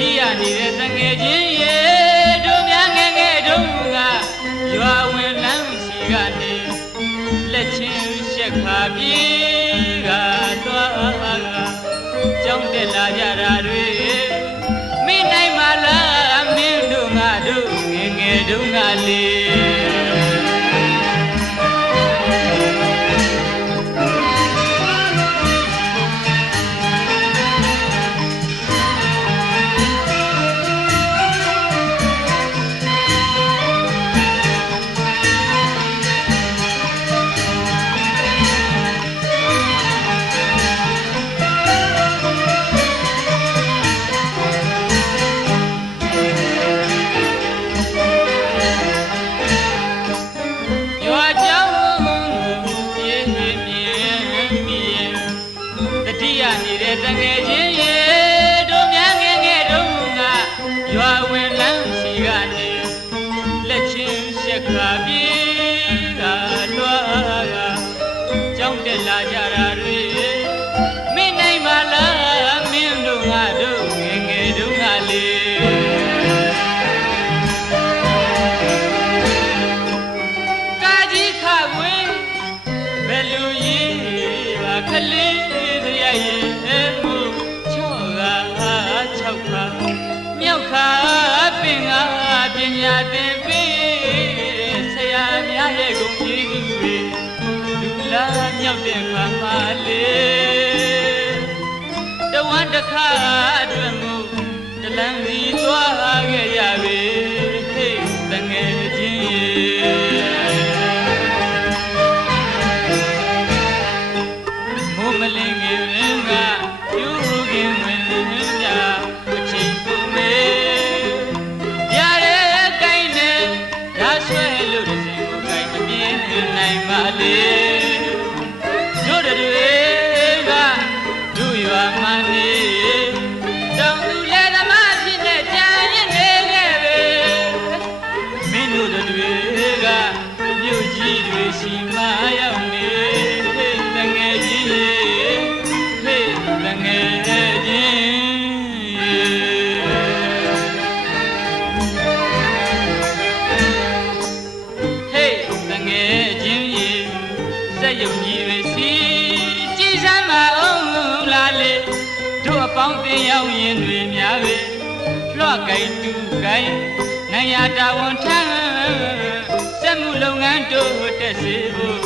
ငယ်ချင်းရေတို့များငယ်ငယ်တုန်းကရွာဝင်လမ်းစီကနေလက်ချင်းရှက်ခါပြေးကတော့ကကြောင်းတက်လာကြတာတွေမိနိုင်မလားမင်းတို့ငါတို့ငယ်ငယ်တုန်းကလေး ချ လာမြောက်တဲ့ခါမှလေတဝမ်းတစ်ခါအတွက်မှုတလန်းစီသွားခဲ့ရပြီ စက်ယုံကြီးတွေစီကြည်စမ်းမအောင်လားလေတို့အပေါင်းတင်ရောက်ရင်တွေများပဲလွှတ်ကြိုင်တူကြိုင်နိုင်ရတာဝန်ထမ်းစက်မှုလုပ်ငန်းတို့တက်စေဖို့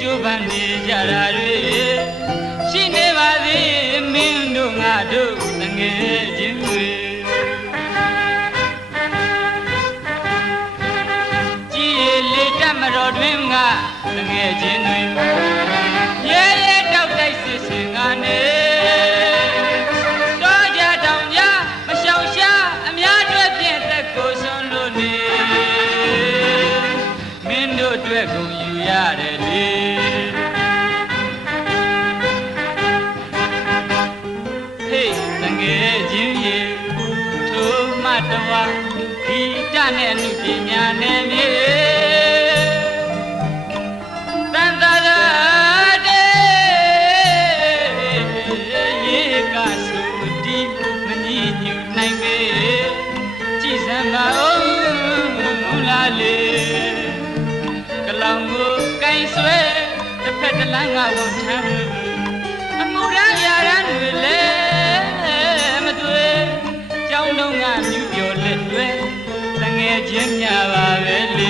ကြိုးပမ်းနေကြတာတွေရှိနေပါသေးမင်းတို့ငါတို့တငယ်ချင်းတွေကြည်ရလေတတ်မတော်တွင်ကတငယ်ချင်း င်းတို့အတွက်ကုန်ယူရတယ်လေဟေးတငယ်ချင်းရေထိုမတော်ဝါဒီတနဲ့ တစ်ဖက်တစ်လမ်းကဝန်ထမ်းအမှုရန်ရာရန်တွေလေမတွေ့ကြောင်းလုံးကမြူပြောလက်တွေတငယ်ချင်းများပါပဲလေ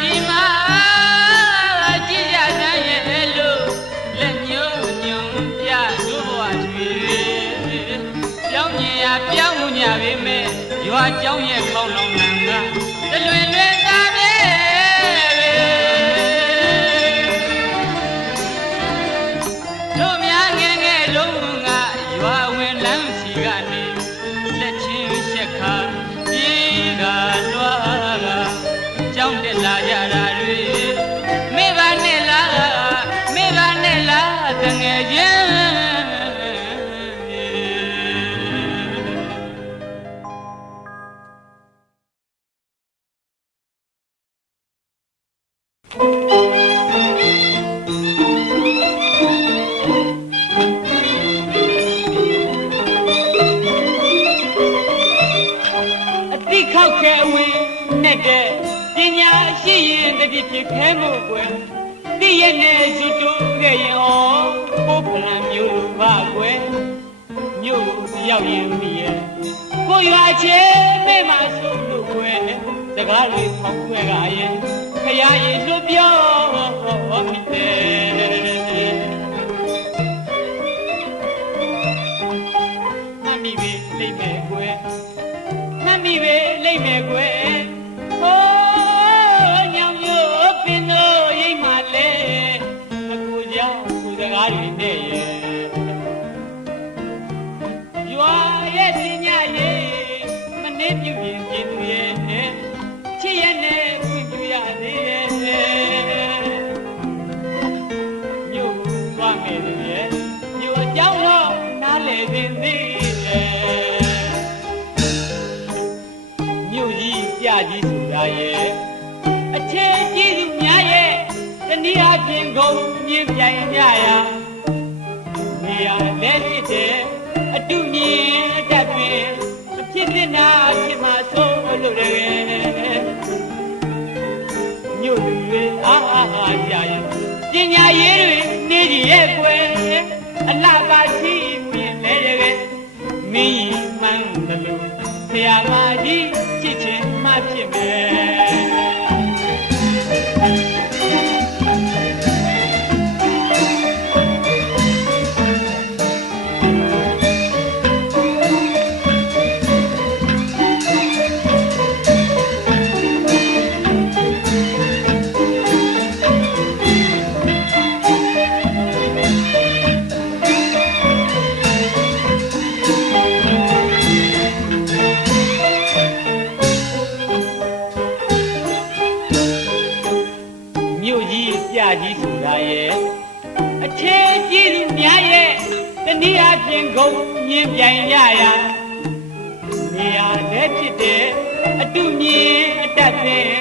ဒီမာကြည်ရတဲ့ရဲ့လို့လက်ညှိုးညွန်ပြတို့ဘဝတွေပြောင်းမြင်ရပြောင်းမှုညာပေမဲ့ရွာเจ้าရဲ့ခေါင်း အတိခောက်ခဲအဝင်နဲ့တဲ့ပညာရှိရင်တတိဖြစ်ခဲမို့ွယ်တည့်ရဲ့နဲ့ဇွတ်တိုးခဲ့ရင်ဩပုပ္ပံမျိုးလူပါကွယ်မြို့လူရောက်ရင်မီရဲ့ကိုရွာချဲမဲ့မှာဆုံးလို့ွယ်စကားလေးဖောက်ွယ်ကရဲ့ ခရရင်လွတ်ပြောဖြစ်တယ်မှတ်မိပြီလိမ့်မယ်ကွယ်မှတ်မိပြီလိမ့်မယ်ကွယ် တနည်းအားဖြင့်ဂုံမြင်ပြိုင်ကြရာနေရာလက်ဖြစ်တဲ့အတုမြင်အတတ်ပင်အဖြစ်ဖြစ်နာဖြစ်မှာဆုံးလို့လည်းမြို့လူတွေအားအားအားကြရင်ပညာရေးတွေနေကြရဲ့ကွယ်အလှပါရှိမှုရင်လည်းရဲ့မင်းမှန်တယ်လို့ဆရာမကြီးချစ်ချင်းမှဖြစ်မယ် နည်းအားဖြင့်ဂုံမြင်ပြိုင်ရရာနေရာလည်းဖြစ်တဲ့အတုမြင်အတတ်ပင်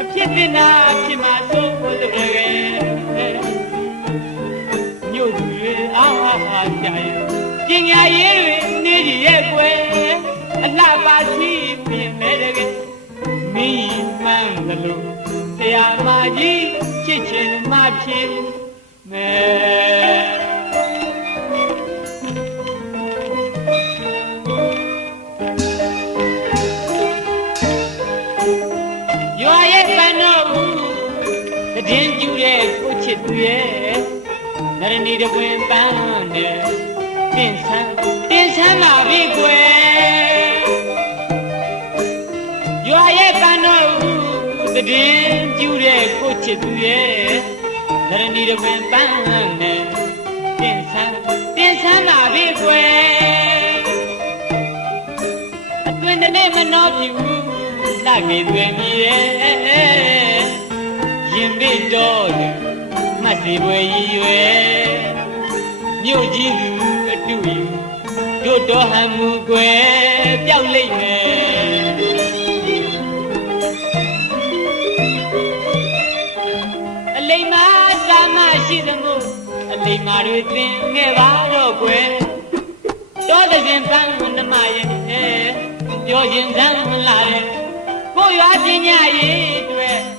အဖြစ်တင်တာအဖြစ်မှာဆုံးဖို့တကယ်မြို့သူတွေအားအားအားကြရဲ့ပညာရေးတွေနေကြီးရဲ့ကွယ်အလှပါရှိပြင်မဲတကယ်မင်းမှန်သလိုတရားမကြီးချစ်ချင်မှဖြစ်မ ဦးတည်င်းကျူတဲ့ကိုချစ်သူရဲ့နရဏီတပွင်ပန်းနဲ့တင်ဆန်းတင်ဆန်းပါပြီကွယ်ရွာရဲ့ပန်းတော်ဦးတည်င်းကျူတဲ့ကိုချစ်သူရဲ့ဒရဏီတပင်ပန်းနဲ့တင်ဆန်းတင်ဆန်းလာပြီကွယ်အတွင်တနေ့မနှောပြူလာငယ်တွေမြည်ရဲ့ ရင်ပိတော်လူမတ်စီပွဲရည်ရွယ်မြို့ကြီးလူအတူယူတို့တော်ဟန်မူကွယ်ပျောက်လိမ့်မယ်အလိမ္မာသာမရှိသမှုအလိမ္မာတွေသင်ခဲ့ပါတော့ကွယ်တောတဲ့ပြင်ပန်းနမရဲ့ပြောရင်သမ်းလာတယ်ကိုရွာပညာရေးတွေသွား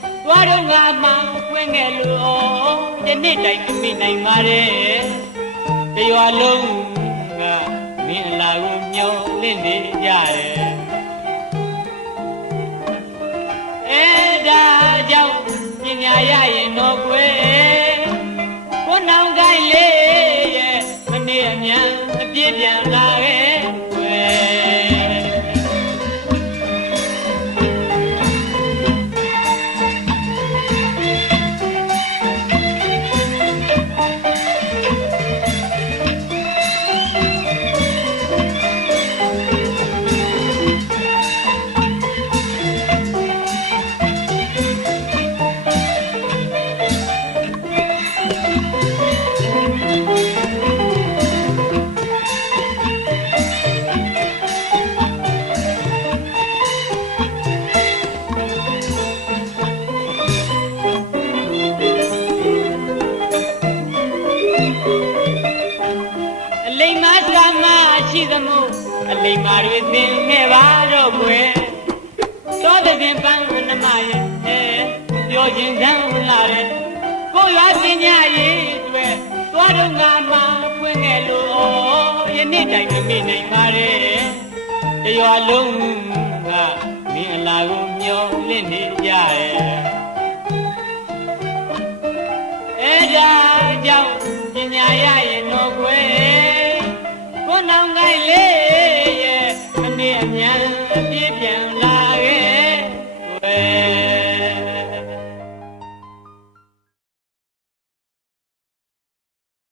တော့ငါမှကွင်းငယ်လို့ဒီနေ့တိုင်မမိနိုင်ပါရဲ့တရွာလုံးကမင်းအလာကိုမျောလင့်နေကြတယ်အဲဒါကြောင့်ပညာရရင်တော့ကွယ်ကိုနောင်ကိုင်းလေးရဲ့မနေ့အမြန်အပြည့်ပြန်လာခဲ့ ရှိသမို့အလိမ္မာတွေသင်ခဲ့ပါတော့ကွယ်ခင်ပန်းနမရဲ့အဲပြောခြင်းကံလာတယ်ကိုရွာပညာရေးအတွက်သွားတော့ငါမှဖွင့်ခဲ့လို့ယနေ့တိုင်မမိနိုင်ပါရဲ့တရွာလုံးကမင်းအလာကိုမျောလင့်နေကြရဲ့အဲဒါကြောင့်ပညာရရ